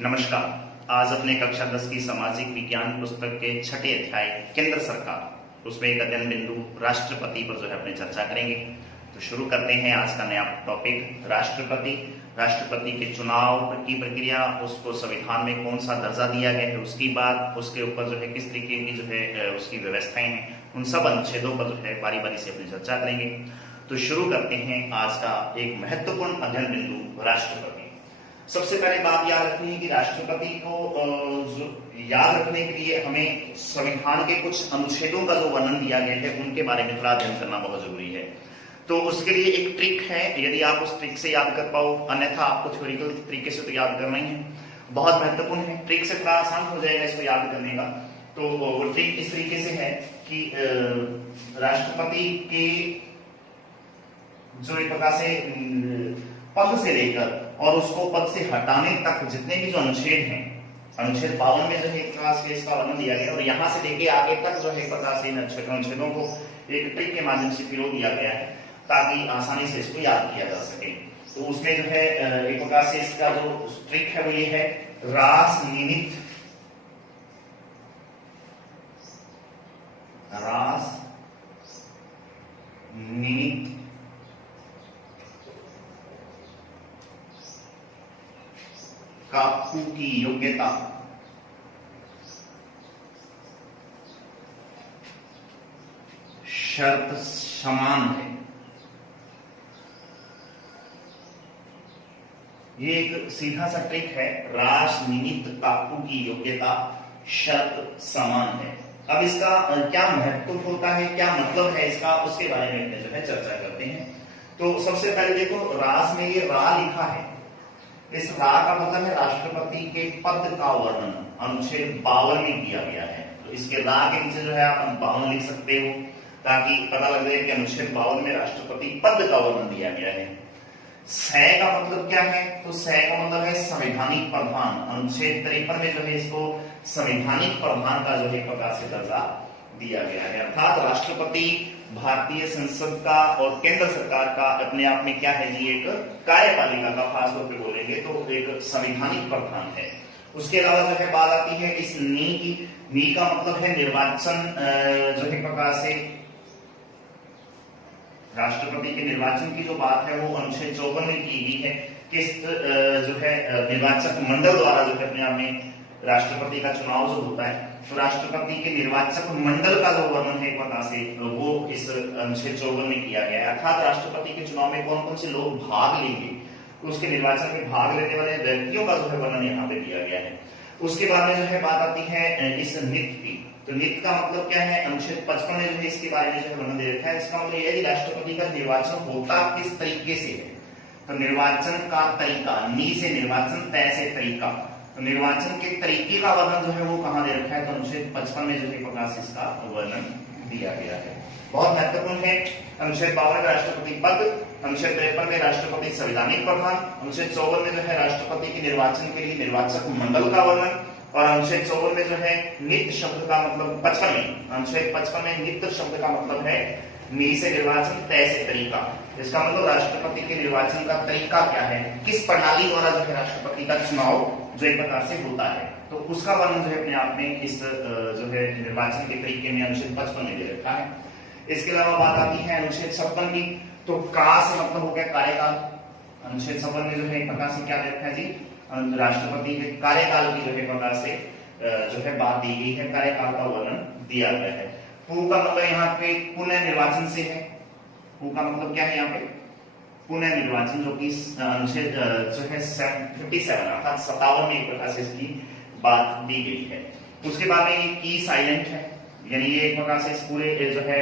नमस्कार। आज अपने कक्षा 10 की सामाजिक विज्ञान पुस्तक के छठे अध्याय केंद्र सरकार उसमें एक अध्ययन बिंदु राष्ट्रपति पर जो है अपनी चर्चा करेंगे। तो शुरू करते हैं आज का नया टॉपिक राष्ट्रपति। राष्ट्रपति के चुनाव की प्रक्रिया, उसको संविधान में कौन सा दर्जा दिया गया है उसकी बात, उसके ऊपर जो है किस तरीके की जो है उसकी व्यवस्थाएं हैं, उन सब अनुच्छेदों पर जो है बारी बारी से अपनी चर्चा करेंगे। तो शुरू करते हैं आज का एक महत्वपूर्ण अध्ययन बिंदु राष्ट्रपति। सबसे पहले बात याद रखनी है कि राष्ट्रपति को याद रखने के लिए हमें संविधान के कुछ अनुच्छेदों का जो वर्णन दिया गया है उनके बारे में थोड़ा अध्ययन करना बहुत जरूरी है। तो उसके लिए एक ट्रिक है, यदि आप उस ट्रिक से याद कर पाओ, अन्यथा आपको थ्योरिकल तरीके से तो याद करना ही है, बहुत महत्वपूर्ण है। ट्रिक से थोड़ा आसान हो जाएगा इसको याद करने का। तो वो ट्रिक इस तरीके से है कि राष्ट्रपति के जो एक प्रकार से पद से लेकर और उसको पद से हटाने तक जितने भी जो अनुच्छेद हैं, अनुच्छेद 52 में जो है एक प्रकार से इसका वर्णन दिया गया और यहाँ से लेके आगे तक जो है एक प्रकार से इन अनुच्छेदों को एक ट्रिक के माध्यम से पिरो दिया गया है ताकि आसानी से इसको याद किया जा सके। तो उसमें जो है एक प्रकार से इसका जो ट्रिक है वो ये है, रास निमित्त काकू की योग्यता शर्त समान है। ये एक सीधा सा ट्रिक है, रास निमित्त काकू की योग्यता शर्त समान है। अब इसका क्या महत्व होता है, क्या मतलब है इसका, उसके बारे में जो है चर्चा करते हैं। तो सबसे पहले देखो, रास में ये रा लिखा है, इस रा का मतलब है राष्ट्रपति के पद का वर्णन अनुच्छेद 52 में किया गया है। तो इसके रा के नीचे जो है आप 52 लिख सकते हो ताकि पता लग जाए कि अनुच्छेद 52 में राष्ट्रपति पद का वर्णन दिया गया है। सै का मतलब क्या है, तो सै का मतलब है संवैधानिक प्रधान। अनुच्छेद 53 में जो है इसको संवैधानिक प्रधान का जो है प्रकार से दर्जा दिया गया है। अर्थात राष्ट्रपति भारतीय संसद का और केंद्र सरकार का अपने आप में क्या है जी, एक कार्यपालिका का, खासतौर पे बोलेंगे तो एक संवैधानिक प्रधान है। उसके अलावा जो है बात आती है इस नी की। नी का मतलब है निर्वाचन, जो है प्रकार से राष्ट्रपति के निर्वाचन की जो बात है वो अनुच्छेद 54 में की गई है। किस जो है निर्वाचक मंडल द्वारा जो है अपने आप में राष्ट्रपति का चुनाव जो होता है, तो राष्ट्रपति के निर्वाचक मंडल का जो वर्णन है एक प्रकार से वो इस अनुच्छेद 54 में किया गया है। अर्थात राष्ट्रपति के चुनाव में कौन कौन से लोग भाग लेंगे, तो उसके निर्वाचन में भाग लेने वाले व्यक्तियों का जो है वर्णन यहाँ पे किया गया है। उसके बाद में जो है बात आती है इस नित्य की। तो नित्य का मतलब क्या है, अनुच्छेद 55 में जो है इसके बारे में जो है वर्णन दे रखा है। इसका मतलब यह है कि राष्ट्रपति का निर्वाचन होता किस तरीके से है। तो निर्वाचन का तरीका, नी से निर्वाचन, तय से तरीका, तो निर्वाचन के तरीके का वर्णन जो है वो कहां दे रखा है, तो अनुच्छेद 55 में जो है प्रकार से इसका वर्णन दिया गया है। बहुत महत्वपूर्ण है। अनुच्छेद 52 में राष्ट्रपति पद, अनुच्छेद 53 में राष्ट्रपति संवैधानिक प्रधान, अनुच्छेद 54 में जो है राष्ट्रपति के निर्वाचन के लिए निर्वाचक मंडल का वर्णन, और अनुच्छेद 54 में जो है नित्य शब्द का मतलब 55 में, अनुच्छेद 55 में नित्य शब्द का मतलब है नी से निर्वाचन, तय से तरीका। इसका मतलब राष्ट्रपति के निर्वाचन का तरीका क्या है, किस प्रणाली द्वारा जो है राष्ट्रपति का चुनाव जो एक प्रकार से होता है, तो उसका वर्णन जो है अपने आप में इस जो है निर्वाचन के तरीके में अनुच्छेद 55 में दे रखा है। इसके अलावा बात आती है अनुच्छेद 56 की। तो का से मतलब हो गया कार्यकाल। अनुच्छेद 56 में जो है एक प्रकार से क्या दे रखा है जी, राष्ट्रपति के कार्यकाल की जो है प्रकार से जो है बात दी गई है, कार्यकाल का वर्णन दिया गया है। पू का मतलब यहाँ पे पुनः निर्वाचन से है। पू का मतलब क्या है यहाँ पे, पुनः निर्वाचन, जो कि अनुच्छेद जो है 57 अर्थात 57 में एक प्रकार से इसकी बात दी गई है। उसके बाद में की साइलेंट है, यानी ये एक प्रकार से इस पूरे जो है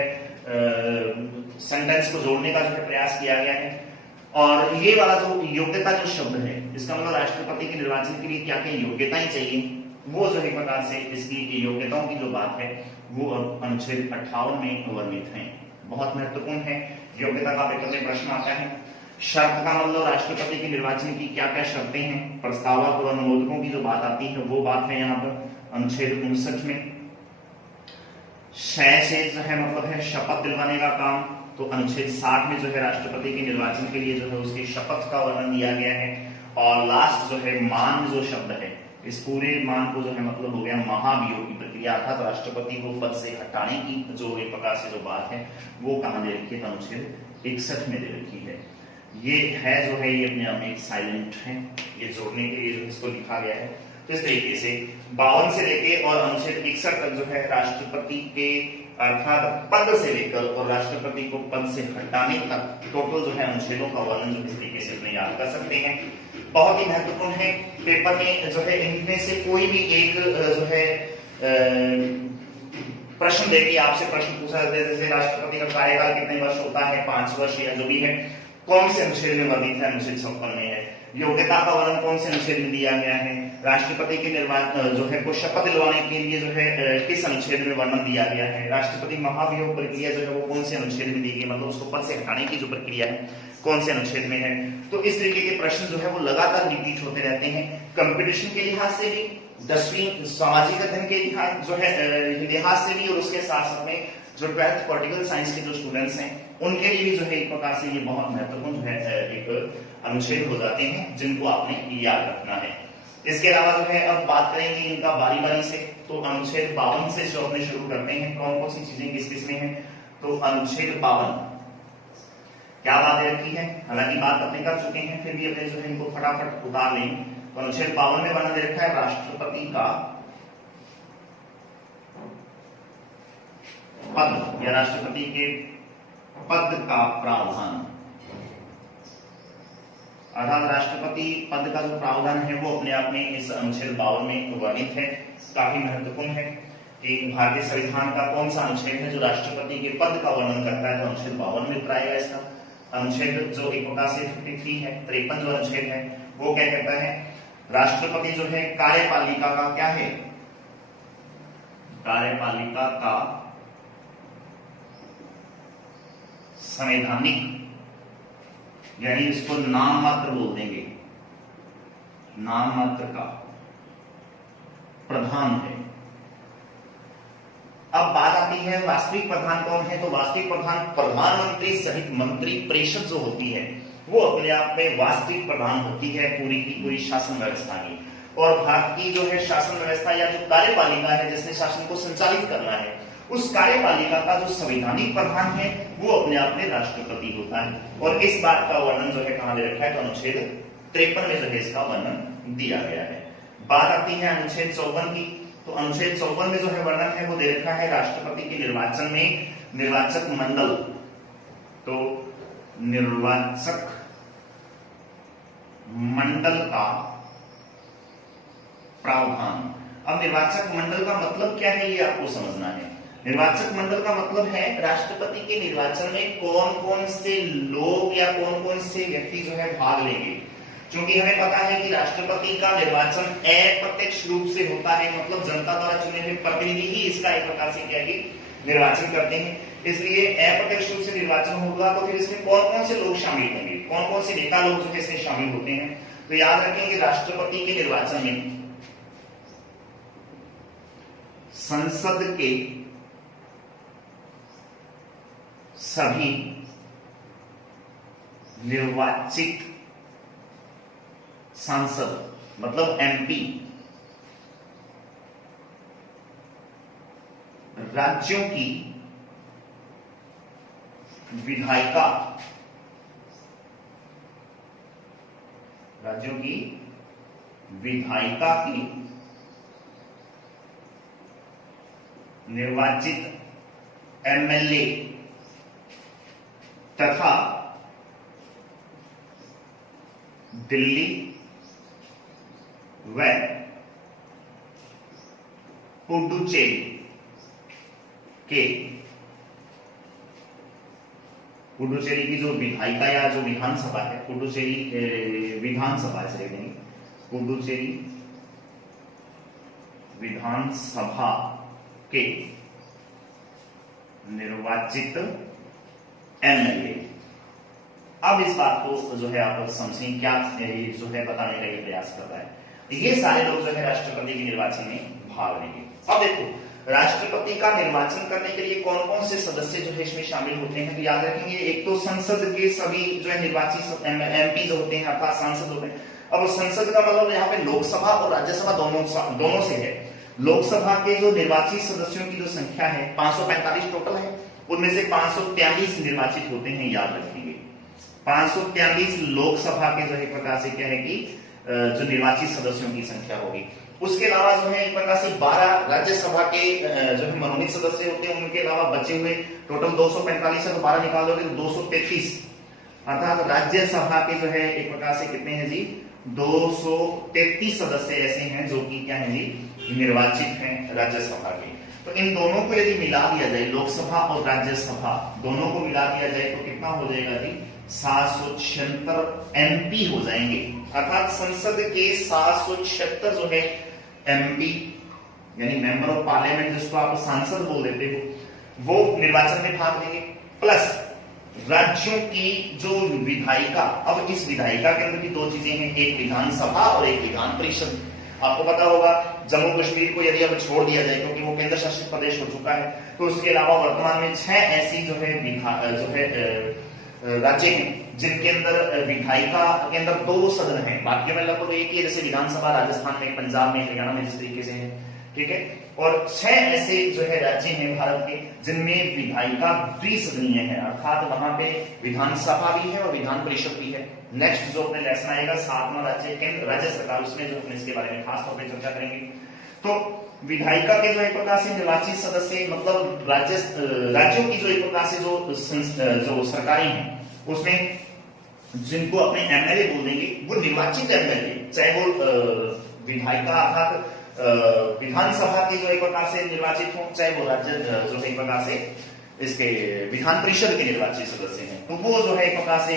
सेंटेंस को जोड़ने का जो है प्रयास किया गया है। और ये वाला जो योग्यता जो शब्द है, इसका मतलब राष्ट्रपति के निर्वाचन के लिए क्या क्या योग्यताएं चाहिए, वो जो एक प्रकार से इसकी योग्यताओं की जो बात है वो अनुच्छेद 58 में वर्णित है। बहुत महत्वपूर्ण है। योग्यता का पेपर में प्रश्न आता है। शर्त का मतलब राष्ट्रपति के निर्वाचन की क्या क्या शर्तें हैं, प्रस्तावक और अनुमोदकों की जो बात आती है वो बात है यहाँ पर अनुच्छेद 59 में। शय से जो है मतलब है शपथ दिलवाने का काम, तो अनुच्छेद 60 में जो है राष्ट्रपति के निर्वाचन के लिए जो है उसकी शपथ का वर्णन दिया गया है। और लास्ट जो है मान जो शब्द है, इस पूरे मान को जो है मतलब हो गया महाभियोग की प्रक्रिया, अर्थात राष्ट्रपति को पद से हटाने की जो एक प्रकार से जो बात है वो कहां दे रखी है, अनुच्छेद 61 में दे रखी है। ये है जो है ये अपने आप में एक साइलेंट है, ये जोड़ने के लिए जो इसको लिखा गया है। तो इस तरीके से 52 से लेके और अनुच्छेद 61 तक जो है राष्ट्रपति के अर्थात पद से लेकर और राष्ट्रपति को पद से हटाने तक टोटल जो है अनुच्छेदों का वर्णन जो इस तरीके से अपने याद कर सकते हैं। बहुत ही महत्वपूर्ण है, पेपर में जो है इनमें से कोई भी एक जो है प्रश्न देके आपसे प्रश्न पूछा जाता है, जैसे राष्ट्रपति का कार्यकाल कितने वर्ष होता है, 5 वर्ष या जो भी है, कौन से अनुच्छेद में वर्णित है, अनुच्छेद 56 में है। योग्यता का वर्णन कौन से अनुच्छेद में दिया गया है, राष्ट्रपति के निर्वाचन जो है को शपथ दिलवाने के लिए जो है किस अनुच्छेद में वर्णन दिया गया है, राष्ट्रपति महाभियोग प्रक्रिया जो है वो कौन से अनुच्छेद में दी गई, मतलब उसको पद से हटाने की जो प्रक्रिया है कौन से अनुच्छेद में है। तो इस तरीके के प्रश्न जो है वो लगातार रिपीट होते रहते हैं। कंपटीशन के लिहाज से भी, 10वीं सामाजिक अध्ययन के लिहाज जो है लिहाज से भी, और उसके साथ साथ में जो 12th पॉलिटिकल साइंस के जो स्टूडेंट्स हैं उनके लिए भी जो है एक प्रकार से ये बहुत महत्वपूर्ण जो है एक अनुच्छेद हो जाते हैं जिनको आपने याद रखना है। इसके अलावा जो है अब बात करेंगे इनका बारी बारी से। तो अनुच्छेद 52 से जो अपने शुरू करते हैं, कौन कौन सी चीजें किस किस में है। तो अनुच्छेद 52 क्या बात रखी है, हालांकि बात अपने कर चुके हैं, फिर भी अपने जो है इनको फटाफट उतार लेंगे। तो अनुच्छेद 52 में वर्णन दे रखा है राष्ट्रपति का पद या राष्ट्रपति के पद का प्रावधान, अर्थात राष्ट्रपति पद का जो प्रावधान है वो अपने आप में इस अनुच्छेद 52 में वर्णित है। काफी महत्वपूर्ण है कि भारतीय संविधान का कौन सा अनुच्छेद है जो राष्ट्रपति के पद का वर्णन करता है, तो अनुच्छेद 52 में प्राय इसका अनुच्छेद जो एक प्रकार से 53 है, 53 जो अनुच्छेद है वो क्या कहता है, राष्ट्रपति जो है कार्यपालिका का क्या है, कार्यपालिका का संवैधानिक, यानी इसको नाम मात्र बोल देंगे, नाम मात्र का प्रधान है। अब बात आती है वास्तविक प्रधान कौन है, तो वास्तविक प्रधान प्रधानमंत्री सहित मंत्री परिषद जो होती है वो अपने आप में वास्तविक प्रधान होती है पूरी की पूरी शासन व्यवस्था की। और भारत की जो है शासन व्यवस्था या जो कार्यपालिका है जिसने शासन को संचालित करना है, उस कार्यपालिका का जो संवैधानिक प्रधान है वो अपने आप में राष्ट्रपति होता है। और इस बात का वर्णन जो है कहां दे रखा है, तो अनुच्छेद 53 में जो है इसका वर्णन दिया गया है। बात आती है अनुच्छेद 54 की। तो अनुच्छेद 54 में जो है वर्णन है वो दे रखा है राष्ट्रपति के निर्वाचन में निर्वाचक मंडल, तो निर्वाचक मंडल का प्रावधान। अब निर्वाचक मंडल का मतलब क्या है ये आपको समझना है। निर्वाचक मंडल का मतलब है राष्ट्रपति के निर्वाचन में कौन कौन से लोग या कौन कौन से व्यक्ति जो है भाग लेंगे। क्योंकि हमें पता है कि राष्ट्रपति का निर्वाचन अप्रत्यक्ष रूप से होता है, मतलब जनता द्वारा चुने हुए प्रतिनिधि ही इसका एक प्रकार से क्या है निर्वाचन करते हैं। इसलिए अप्रत्यक्ष रूप से निर्वाचन होगा तो फिर इसमें कौन कौन से लोग शामिल होंगे, कौन कौन से नेता लोग जो है इसमें शामिल होते हैं। तो याद रखें कि राष्ट्रपति के निर्वाचन में संसद के सभी निर्वाचित सांसद मतलब एमपी राज्यों की विधायिका, राज्यों की विधायिका की निर्वाचित एमएलए तथा दिल्ली व पुडुचेरी के, पुडुचेरी की जो विधायिका या जो विधानसभा है, पुडुचेरी विधानसभा से नहीं, पुडुचेरी विधानसभा के निर्वाचित एमएलए। अब इस बात को जो है आप समझें, क्या जो है बताने का ये प्रयास कर रहा है। ये सारे लोग जो है राष्ट्रपति के निर्वाचन में भाग लेंगे। अब देखो राष्ट्रपति का निर्वाचन करने के लिए कौन कौन से सदस्य जो है इसमें शामिल होते हैं, तो याद रखेंगे एक तो संसद के सभी जो है निर्वाचित एमपी जो होते हैं अर्थात सांसद होते हैं, अब संसद का मतलब यहाँ पे लोकसभा और राज्यसभा दोनों से है। लोकसभा के जो निर्वाचित सदस्यों की जो संख्या है 545 टोटल है, उनमें से 543 निर्वाचित होते हैं, याद रखिए 543 लोकसभा के जो है एक प्रकार से क्या है कि जो निर्वाचित सदस्यों की संख्या होगी। उसके अलावा जो है एक प्रकार से 12 राज्यसभा के जो है मनोनीत सदस्य होते हैं, उनके अलावा बचे हुए टोटल 245 है, तो 12 निकाल दोगे तो 233, अर्थात राज्यसभा के जो है एक प्रकार से कितने हैं जी 233 सदस्य ऐसे हैं जो कि क्या है जी निर्वाचित हैं राज्यसभा के। तो इन दोनों को यदि मिला दिया जाए, लोकसभा और राज्यसभा दोनों को मिला दिया जाए तो कितना हो जाएगा जी 776 एमपी हो जाएंगे, अर्थात संसद के 776 जो है एमपी यानी मेंबर ऑफ पार्लियामेंट जिसको आप सांसद बोल देते हो वो निर्वाचन में भाग लेंगे, प्लस राज्यों की जो विधायिका। अब इस विधायिका के अंदर भी दो चीजें हैं, एक विधानसभा और एक विधान परिषद। आपको पता होगा जम्मू कश्मीर को यदि अब छोड़ दिया जाए क्योंकि वो केंद्र शासित प्रदेश हो चुका है, तो उसके अलावा वर्तमान में 6 ऐसी जो है राज्य हैं जिनके अंदर विधायिका के अंदर 2 सदन हैं, बाकी में लगभग एक ही, जैसे विधानसभा राजस्थान में, पंजाब में, हरियाणा में जिस तरीके से है, ठीक है। और 6 ऐसे जो है राज्य हैं भारत के जिनमें विधायिका द्विसदनीय है, अर्थात वहां पे विधानसभा भी है और विधान परिषद भी है। नेक्स्ट जो अपने लेसन आएगा 7वां राज्य केंद्र राज्य सरकार, उसमें जो अपने इसके बारे में खास तौर पर चर्चा करेंगे। तो विधायिका के जो एक प्रकार से निर्वाचित सदस्य मतलब राज्यों की जो एक प्रकार से जो सरकारें हैं उसमें जिनको अपने एमएलए बोल देंगे वो निर्वाचित एमएलए, चाहे वो विधायिका अर्थात विधानसभा के जो एक प्रकार से निर्वाचित हो, चाहे वो राज्य जो एक प्रकार से इसके विधान परिषद के निर्वाचित सदस्य हैं, तो वो जो है एक प्रकार से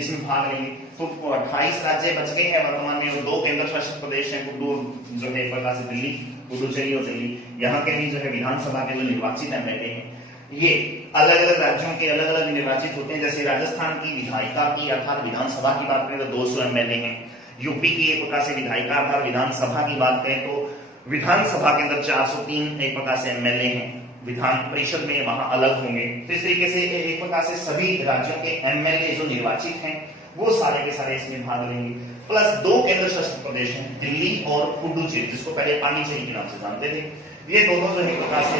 इसमें भाग लेंगे। तो 28 राज्य बच गए हैं वर्तमान में, और 2 केंद्र शासित प्रदेश हैं, जो है एक प्रकार से दिल्ली, पुडुचेरी और दिल्ली, यहाँ के भी जो है विधानसभा के जो निर्वाचित एमएलए हैं ये अलग अलग राज्यों के अलग अलग निर्वाचित होते हैं। जैसे राजस्थान की विधायिका की अर्थात विधानसभा की बात करें तो 200 एमएलए हैं, यूपी की एक प्रकार से विधायिका अर्थात विधानसभा की बात करें तो विधानसभा के अंदर 403 एक प्रकार से एमएलए हैं, विधान परिषद में वहां अलग होंगे। तो इस तरीके से एक प्रकार से सभी राज्यों के एमएलए जो निर्वाचित हैं वो सारे के सारे इसमें भाग लेंगे, प्लस 2 केंद्र शासित प्रदेश हैं दिल्ली और पुडुचेरी, जिसको पहले पांडिचेरी के नाम से जानते थे। ये दोनों जो एक प्रकार से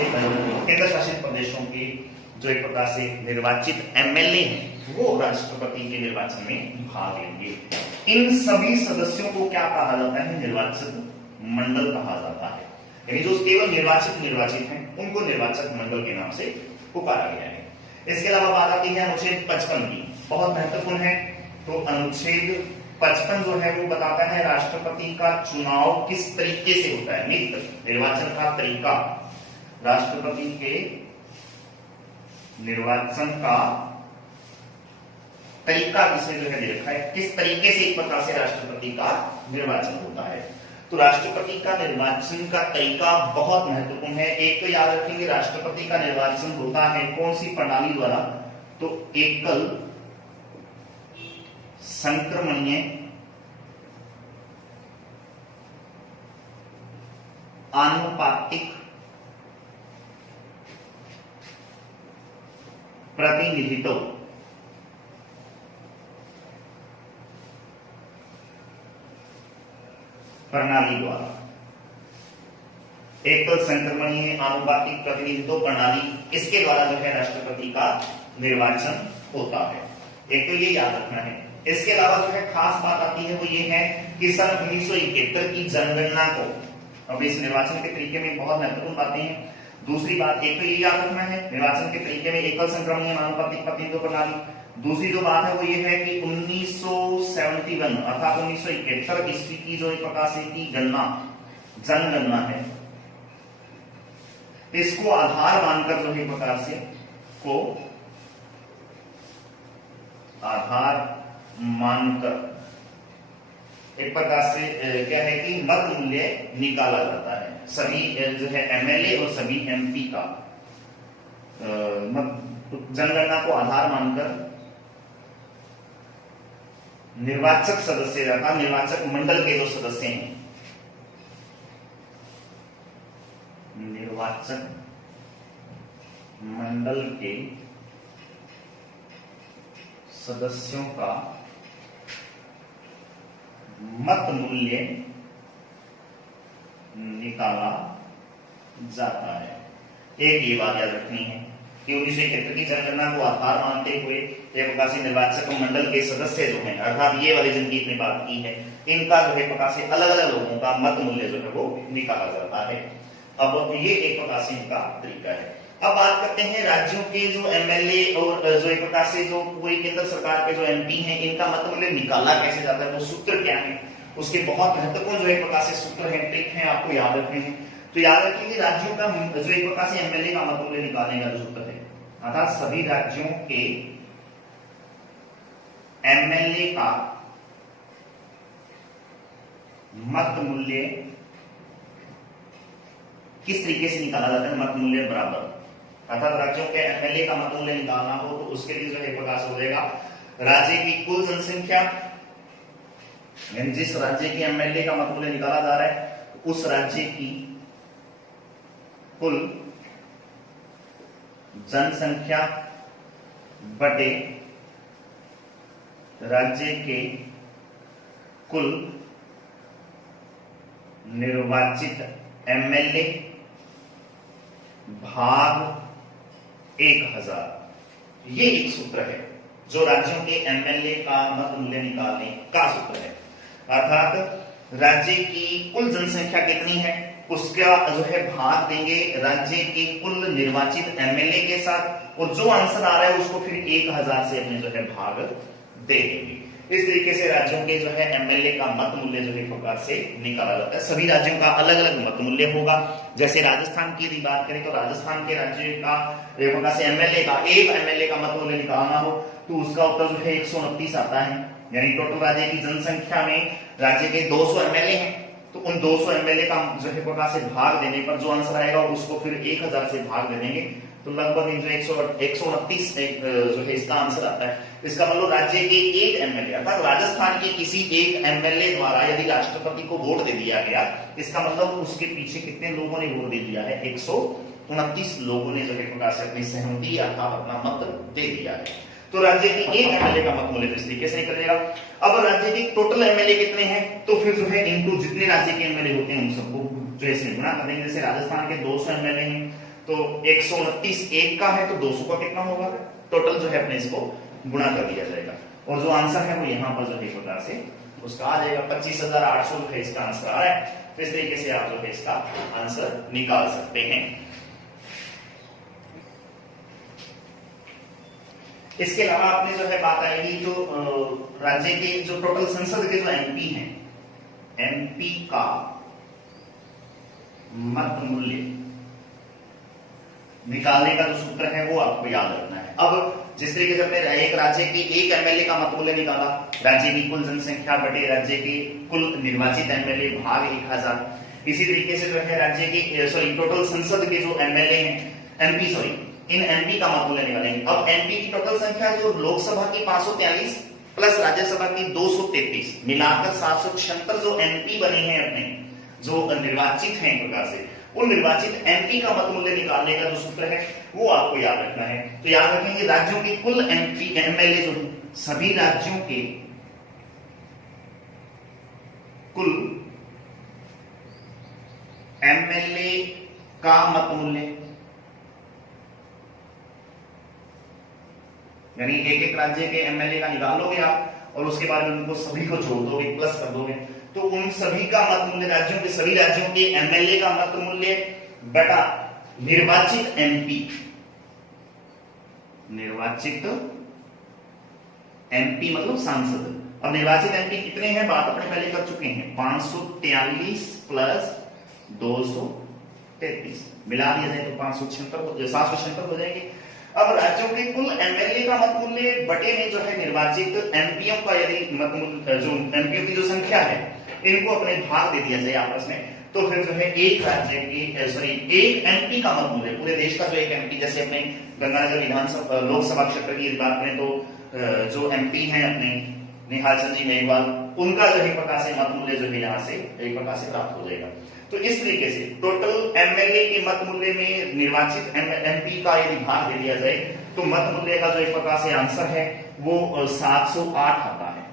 केंद्र शासित प्रदेशों के जो एक प्रकार से निर्वाचित एमएलए हैं वो राष्ट्रपति के निर्वाचन में भाग लेंगे। इन सभी सदस्यों को क्या कहा जाता है? निर्वाचक मंडल कहा जाता है, यानी जो केवल निर्वाचित हैं उनको निर्वाचक मंडल के नाम से पुकारा गया है। इसके अलावा बात आती है अनुच्छेद 55 की, बहुत महत्वपूर्ण है। तो अनुच्छेद 55 जो है वो बताता है राष्ट्रपति का चुनाव किस तरीके से होता है, निर्वाचन का तरीका, राष्ट्रपति के निर्वाचन का तरीका जिसमें जो है दे रखा है, किस तरीके से एक प्रकार से राष्ट्रपति का निर्वाचन होता है। तो राष्ट्रपति का निर्वाचन का तरीका बहुत महत्वपूर्ण है। एक तो याद रखेंगे राष्ट्रपति का निर्वाचन होता है कौन सी प्रणाली द्वारा, तो एकल संक्रमणीय आनुपातिक प्रतिनिधित्व प्रणाली द्वारा, एकल संक्रमणीय आनुपातिक प्रतिनिधित्व प्रणाली, इसके द्वारा जो है राष्ट्रपति का निर्वाचन होता है। एक तो ये याद रखना है। इसके अलावा जो है खास बात आती है वो ये है कि सन 1971 की जनगणना को, अब इस निर्वाचन के तरीके में बहुत महत्वपूर्ण बातें हैं। दूसरी बात, एक तो ये याद रखना है निर्वाचन के तरीके में एकल संक्रमणीय आनुपातिक प्रतिनिधित्व प्रणाली। दूसरी जो बात है वो ये है कि 1971 अर्थात 1971 ईस्वी की जो एक प्रकार से की गणना, जनगणना है, इसको आधार मानकर जो एक प्रकार से को आधार मानकर एक प्रकार से क्या है कि मत मूल्य निकाला जाता है। सभी जो है एमएलए और सभी एमपी का जनगणना को आधार मानकर निर्वाचक सदस्य रहता, निर्वाचक मंडल के जो सदस्य हैं, निर्वाचक मंडल के सदस्यों का मत मूल्य निकाला जाता है। एक ये बात याद रखनी है कि 1971 की जनगणना को आधार मानते हुए ये प्रकाशी निर्वाचक मंडल के सदस्य जो हैं, अर्थात ये वाले जिनकी इतनी बात की है, इनका जो है प्रकाशी अलग अलग लोगों का मत मूल्य जो है वो निकाला जाता है। अब ये एक प्रकार से इनका तरीका है। अब बात करते हैं राज्यों के जो एमएलए और जो एक प्रकार से जो पूरी केंद्र सरकार के जो एमपी हैं, इनका मत मूल्य निकाला कैसे जाता है, वो सूत्र क्या है, उसके बहुत महत्वपूर्ण जो एक प्रकार से सूत्र है, ट्रिक है, आपको याद रखने हैं। तो याद रखिए कि राज्यों का जो एक प्रकार से एमएलए का मत मूल्य निकालने का जो सूत्र है, अर्थात सभी राज्यों के एमएलए का मत मूल्य किस तरीके से निकाला जाता है, मत मूल्य बराबर, अर्थात राज्यों के एमएलए का मत मूल्य निकालना हो तो उसके लिए जो है प्रकार से हो जाएगा राज्य की कुल जनसंख्या, यानी जिस राज्य के एमएलए का मत मूल्य निकाला जा रहा है उस राज्य की कुल जनसंख्या बटे राज्य के कुल निर्वाचित एमएलए भाग 1000। ये एक सूत्र है जो राज्यों के एमएलए का मत मूल्य निकालने का सूत्र है। अर्थात राज्य की कुल जनसंख्या कितनी है उसका जो है भाग देंगे राज्य के कुल निर्वाचित एमएलए के साथ, और जो आंसर आ रहा है उसको फिर 1000 से अपने जो है भाग दे देंगे। इस तरीके से राज्यों के जो है एमएलए का मत मूल्य जो है प्रकार से निकाला जाता है। सभी राज्यों का अलग अलग मत मूल्य होगा। जैसे राजस्थान की यदि बात करें तो राजस्थान के राज्य का प्रकार से एमएलए का एक एमएलए का मत मूल्य निकालना हो तो उसका उत्तर जो है 129 आता है। यानी टोटल राज्य की जनसंख्या में राज्य के 200 एमएलए हैं, तो उन 200 एमएलए का जो है प्रकार से भाग देने पर जो आंसर आएगा उसको फिर 1000 से भाग दे देंगे, तो लगभग 129 जो है इसका आंसर आता है। इसका मतलब राज्य के एक एमएलए अर्थात राजस्थान के किसी एक एमएलए द्वारा यदि राष्ट्रपति को वोट दे दिया गया, इसका मतलब उसके पीछे कितने लोगों ने वोट दे दिया है, 129 लोगों ने जो है प्रकार से अपनी सहमति अर्थात अपना मत दे दिया है। तो राज्य की एक एमएलए का मत मूल्य इस तरीके से निकलेगा। अब राज्य की टोटल एमएलए कितने हैं तो फिर जो है इनटू जितने राज्य के एमएलए होते हैं उन सबको जो ऐसे गुणा कर देंगे। जैसे राजस्थान के 200 एमएलए हैं तो 129 एक का है तो 200 का कितना होगा, टोटल जो है अपने इसको गुणा कर दिया जाएगा, और जो आंसर है वो यहाँ पर जो है प्रकार से उसका आ जाएगा 25,800 जो है इसका आंसर आ रहा है। तो इस तरीके से आप जो है इसका आंसर निकाल सकते हैं। इसके अलावा आपने जो है बात आएगी तो राज्य के जो टोटल संसद के जो एमपी हैं, एमपी का मत मूल्य निकालने का जो सूत्र है वो आपको याद रखना है। अब जिस तरीके से अपने एक राज्य की एक एमएलए का मत मूल्य निकाला, राज्य की कुल जनसंख्या बटे राज्य के कुल निर्वाचित एमएलए भाग 1000, इसी तरीके से जो है राज्य की टोटल संसद के जो एमएलए हैं एमपी इन एमपी का मत मूल्य निकालेंगे। अब एमपी की टोटल संख्या जो लोकसभा की 543 प्लस राज्यसभा की 233 मिलाकर 776 जो एमपी बने हैं अपने जो निर्वाचित हैं प्रकार से, उन निर्वाचित एमपी का मत मूल्य निकालने का जो सूत्र है वो आपको याद रखना है। तो याद रखेंगे राज्यों के कुल एमपी एमएलए जो सभी राज्यों के कुल एमएलए का मत मूल्य, यानी एक एक राज्य के एमएलए का निकालोगे आप और उसके बाद उनको सभी को जोड़ दोगे, प्लस कर दोगे, तो उन सभी का मत मूल्य राज्यों के सभी राज्यों के एमएलए का मत मूल्य बटा निर्वाचित एमपी, निर्वाचित एमपी मतलब सांसद। अब निर्वाचित एमपी कितने हैं बात अपने पहले कर चुके हैं, 543 प्लस 233 मिला दिया जाए तो 776 हो जाएंगे। अब राज्यों के कुल एमएलए का मत मूल्य बटे में जो है निर्वाचित एमपीओ का यदि मत मूल्य जो एमपीओ की जो संख्या है इनको अपने भाग दे दिया जाए आपस में, तो फिर जो है एक राज्य की एक एमपी का मत मूल्य पूरे देश का जो एक एमपी, जैसे अपने गंगानगर विधानसभा लोकसभा क्षेत्र की बात करें तो जो एमपी हैं अपने निहाल चंद जी मेघवाल, उनका जो है प्रकार से मत मूल्य जो है यहाँ से एक प्रकार से प्राप्त हो जाएगा। तो इस तरीके से टोटल एमएलए के मत मूल्य में निर्वाचित एमपी का यदि भाग दे दिया जाए तो मत मूल्य का जो एक प्रकार से आंसर है वो 708 आता है,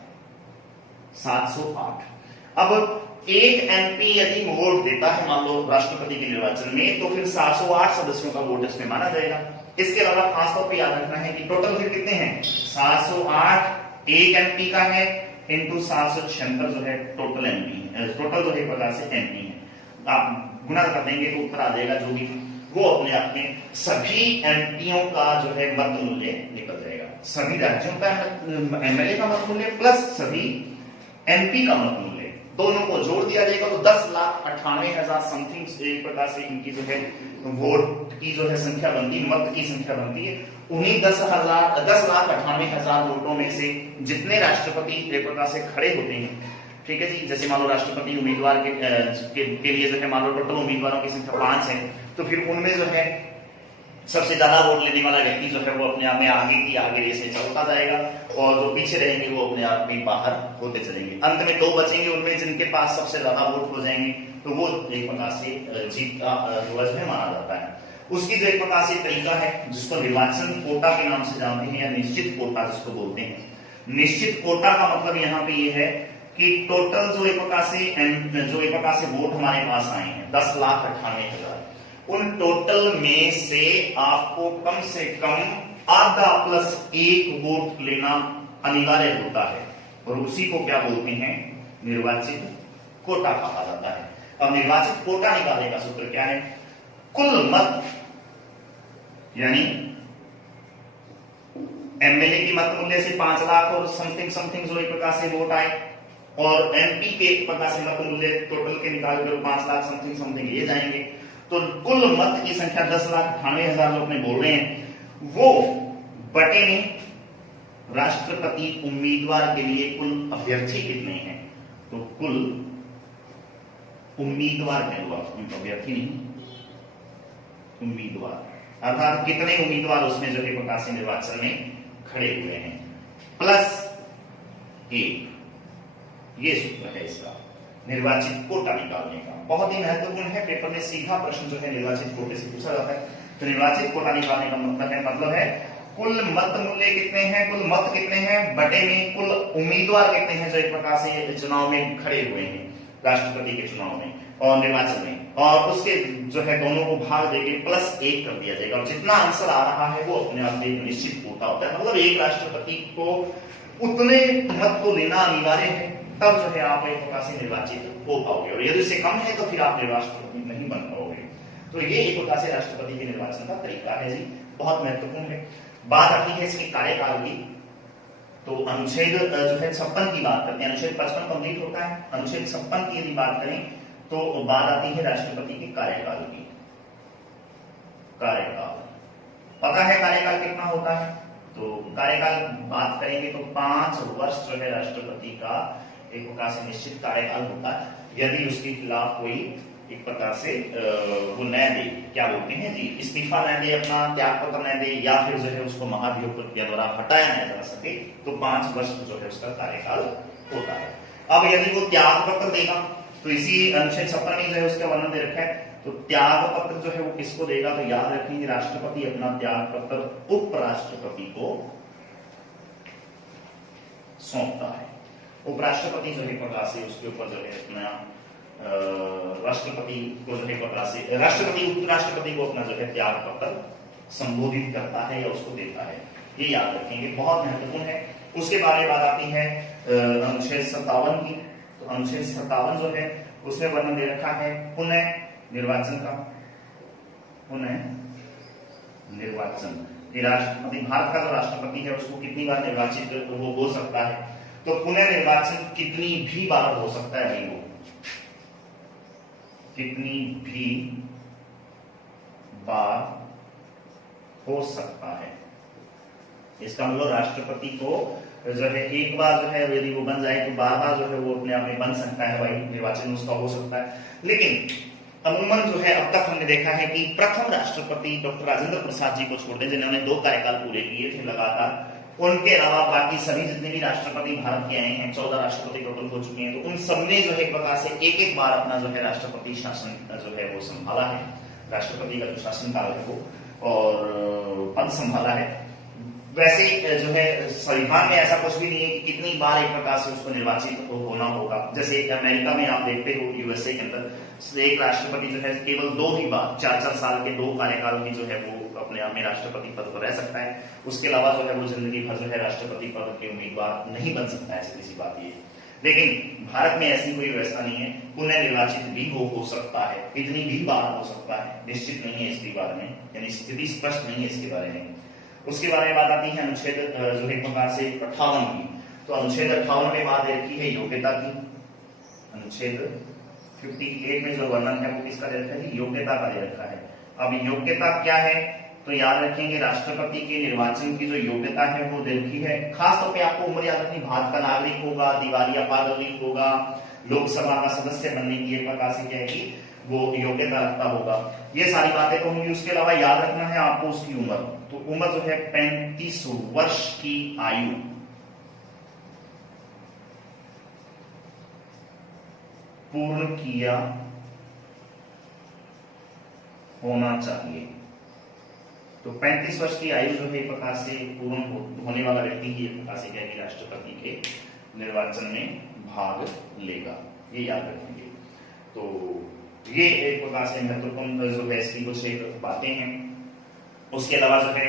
708। अब एक एमपी यदि वोट देता है मान लो राष्ट्रपति के निर्वाचन में, तो फिर 708 सदस्यों का वोट इसमें माना जाएगा। इसके अलावा खासतौर पर याद रखना है कि टोटल फिर कितने हैं, 708 एक एमपी का है इंटू 776 जो है टोटल एमपी, टोटल जो है एक प्रकार से एमपी है। आप गुना कर देंगे तो उत्तर आ जाएगा जो भी, वो अपने आप में सभी एमपीओं का जो है मत मूल्य निकल जाएगा। सभी राज्यों का एमएलए का मत मूल्य प्लस सभी एमपी का मत मूल्य, दोनों को जोड़ दिया जाएगा तो 10,98,000 समथिंग एक प्रकार से इनकी जो है वोट की जो है संख्या बनती है, मत की संख्या बनती है। उन्हीं 10,98,000 वोटों में से जितने राष्ट्रपति एक प्रकार से खड़े होते हैं, ठीक है जी, जैसे मान लो राष्ट्रपति उम्मीदवार के लिए जो है मान लो टोटल उम्मीदवारों की संख्या 5 है, तो फिर उनमें जो है सबसे ज्यादा वोट लेने वाला व्यक्ति जो है वो अपने आप में आगे रेस में चलता जाएगा, और जो पीछे रहेंगे वो अपने आप में बाहर होते चलेंगे। अंत में 2 बचेंगे, उनमें जिनके पास सबसे ज्यादा वोट हो जाएंगे तो वो एक प्रकार से जीत का ध्वज में माना जाता है। उसकी जो एक प्रकार से तरीका है जिसको निर्वाचन कोटा के नाम से जानते हैं या निश्चित कोटा जिसको बोलते हैं। निश्चित कोटा का मतलब यहाँ पे ये है कि टोटल जो एक प्रकार से वोट हमारे पास आए हैं 10,98,000, उन टोटल में से आपको कम से कम आधा प्लस 1 वोट लेना अनिवार्य होता है, और उसी को क्या बोलते हैं, निर्वाचित कोटा कहा जाता है। अब निर्वाचित कोटा निकालने का सूत्र क्या है, कुल मत यानी एमएलए की मत मूल्य से 5 लाख और समथिंग जो एक प्रकार से वोट आए, और एमपी के एक प्रकार से मत मूल्य टोटल के निकाल कर 5 लाख समथिंग ये जाएंगे, तो कुल मत की संख्या 10,98,000 जो अपने बोल रहे हैं, वो बटे में राष्ट्रपति उम्मीदवार के लिए कुल अभ्यर्थी कितने हैं, तो कुल उम्मीदवार है, अभ्यर्थी नहीं उम्मीदवार, अर्थात कितने उम्मीदवार उसमें जो है प्रकार से निर्वाचन में खड़े हुए हैं, प्लस 1, ये सूत्र है इसका निर्वाचित कोटा निकालने का। बहुत ही महत्वपूर्ण है, पेपर में सीधा प्रश्न जो है निर्वाचित कोटे से पूछा जाता है। तो निर्वाचित कोटा निकालने का मतलब है कुल मत मूल्य कितने हैं, कुल मत कितने हैं बटे में कुल उम्मीदवार कितने हैं जो एक प्रकार से चुनाव में खड़े हुए हैं, राष्ट्रपति के चुनाव में और निर्वाचन में, और उसके जो है दोनों को भाग देके प्लस 1 कर दिया जाएगा, और जितना आंसर आ रहा है वो अपने आप में निश्चित कोटा होता है। मतलब एक राष्ट्रपति को उतने मत को लेना अनिवार्य है, तब जो है आप एक प्रकार से निर्वाचित हो पाओगे, और यदि इससे कम है तो फिर आप राष्ट्रपति नहीं बन पाओगे। तो ये एक प्रकार से राष्ट्रपति के निर्वाचन का तरीका है जी, बहुत महत्वपूर्ण है। बात आती है इसकी कार्यकाल की, तो अनुच्छेद जो है 56 की बात करते हैं, अनुच्छेद 55 कंप्लीट होता है, अनुच्छेद 56 की यदि बात करें तो बात आती है राष्ट्रपति के कार्यकाल की। कार्यकाल पता है कार्यकाल कितना होता है, तो कार्यकाल बात करेंगे तो 5 वर्ष जो है राष्ट्रपति का एक प्रकार से निश्चित कार्यकाल होता है। यदि उसके खिलाफ कोई एक प्रकार से वो न दे, क्या बोलते हैं जी, इस्तीफा न दे, अपना त्याग पत्र न दे, या फिर जो है उसको महाभियोग प्रक्रिया द्वारा हटाया न जा सके, तो 5 वर्ष जो है उसका कार्यकाल होता है। अब यदि वो त्याग पत्र देगा तो इसी अनुच्छेद 56 में जो है उसका वर्णन दे रखा है, तो त्याग पत्र जो है वो किसको देगा, तो याद रखेंगे राष्ट्रपति अपना त्याग पत्र उपराष्ट्रपति को सौंपता है। उपराष्ट्रपति जो है प्रकार से उसके ऊपर जो है अपना राष्ट्रपति को जो है प्रकार से राष्ट्रपति उपराष्ट्रपति को अपना जो है त्याग पत्र संबोधित करता है या उसको देता है, ये याद रखेंगे, बहुत महत्वपूर्ण है। उसके बारे में बात आती है अनुच्छेद 57 की, तो अनुच्छेद 57 जो है उसमें वर्णन दे रखा है पुनः निर्वाचन का। पुनः निर्वाचन, राष्ट्रपति भारत का जो राष्ट्रपति है उसको कितनी बार निर्वाचित वो हो सकता है, तो पुनः निर्वाचन कितनी भी बार हो सकता है, नहीं वो कितनी भी बार हो सकता है। इसका मतलब राष्ट्रपति को जो है एक बार जो है यदि वो बन जाए तो बार जो है वो अपने आप में बन सकता है, भाई निर्वाचन उसका हो सकता है। लेकिन अमूमन जो है अब तक हमने देखा है कि प्रथम राष्ट्रपति डॉक्टर राजेंद्र प्रसाद जी को छोड़ दें, जिन्होंने 2 कार्यकाल पूरे किए थे लगातार, उनके अलावा बाकी सभी जितने भी राष्ट्रपति भारत के आए हैं, 14 राष्ट्रपति टोटल हो चुके हैं, तो उन सबने जो है एक प्रकार से एक बार अपना जो है राष्ट्रपति शासन जो है वो संभाला है, राष्ट्रपति का जो शासन काल है वो और पद संभाला है। वैसे जो है संविधान में ऐसा कुछ भी नहीं है कि कितनी बार एक प्रकार से उसको निर्वाचित होना होगा। जैसे अमेरिका में आप देखते हो, यूएसए के अंदर एक राष्ट्रपति जो है केवल 2 ही बार 4-4 साल के 2 कार्यकाल में जो है वो अपने आप में राष्ट्रपति पद पर रह सकता है। उसके अलावा जो है वो जिंदगी भर जो है राष्ट्रपति पद के उम्मीदवार नहीं बन सकता है। सीधी सी बात ये, लेकिन भारत में ऐसी कोई व्यवस्था नहीं है। पुनः निर्वाचित भी हो सकता है, इतनी भी बार हो सकता है, निश्चित नहीं है इसके बारे में, यानी स्थिति स्पष्ट नहीं है इसके बारे में। उसके बारे में बात आती है अनुच्छेद जो है प्रकार से 58 की। तो अनुच्छेद 58 में बात रखी है योग्यता की। अनुच्छेद 58 में जो वर्णन है वो किसका दे रखा है? योग्यता का दे रखा है। अब योग्यता क्या है तो याद रखेंगे, राष्ट्रपति के निर्वाचन की जो योग्यता है वो दे रखी है। खासतौर पे आपको उम्र याद रखनी, भारत का नागरिक होगा, दिवालिया पारदर्शी होगा, लोकसभा का सदस्य बनने की एक प्रकार से क्या है कि वो योग्यता रखता होगा। ये सारी बातें तो होंगी। उसके अलावा याद रखना है आपको उसकी उम्र। तो उम्र जो है 35 वर्ष की आयु पूर्ण किया होना चाहिए। तो 35 वर्ष की आयु जो है एक प्रकार से पूर्ण होने वाला व्यक्ति ही एक प्रकार से क्या है राष्ट्रपति के निर्वाचन में भाग लेगा, ये याद रखेंगे। तो ये एक प्रकार से महत्वपूर्ण जो है इसकी कुछ बातें हैं। उसके अलावा जो है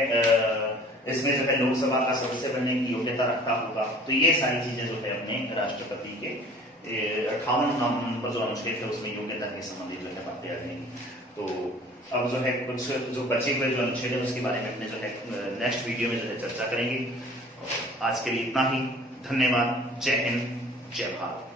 इसमें जो है लोकसभा का सदस्य बनने की योग्यता रखता होगा। तो ये सारी चीजें जो है अपने राष्ट्रपति के 58 नंबर जो अनुच्छेद है उसमें योग्यता के संबंधित जो है बातें आ गई। तो अब जो है कुछ जो बचे हुए जो अनुच्छेद है उसके बारे में अपने जो है नेक्स्ट वीडियो में जो है चर्चा करेंगे। आज के लिए इतना ही। धन्यवाद। जय हिंद, जय भारत।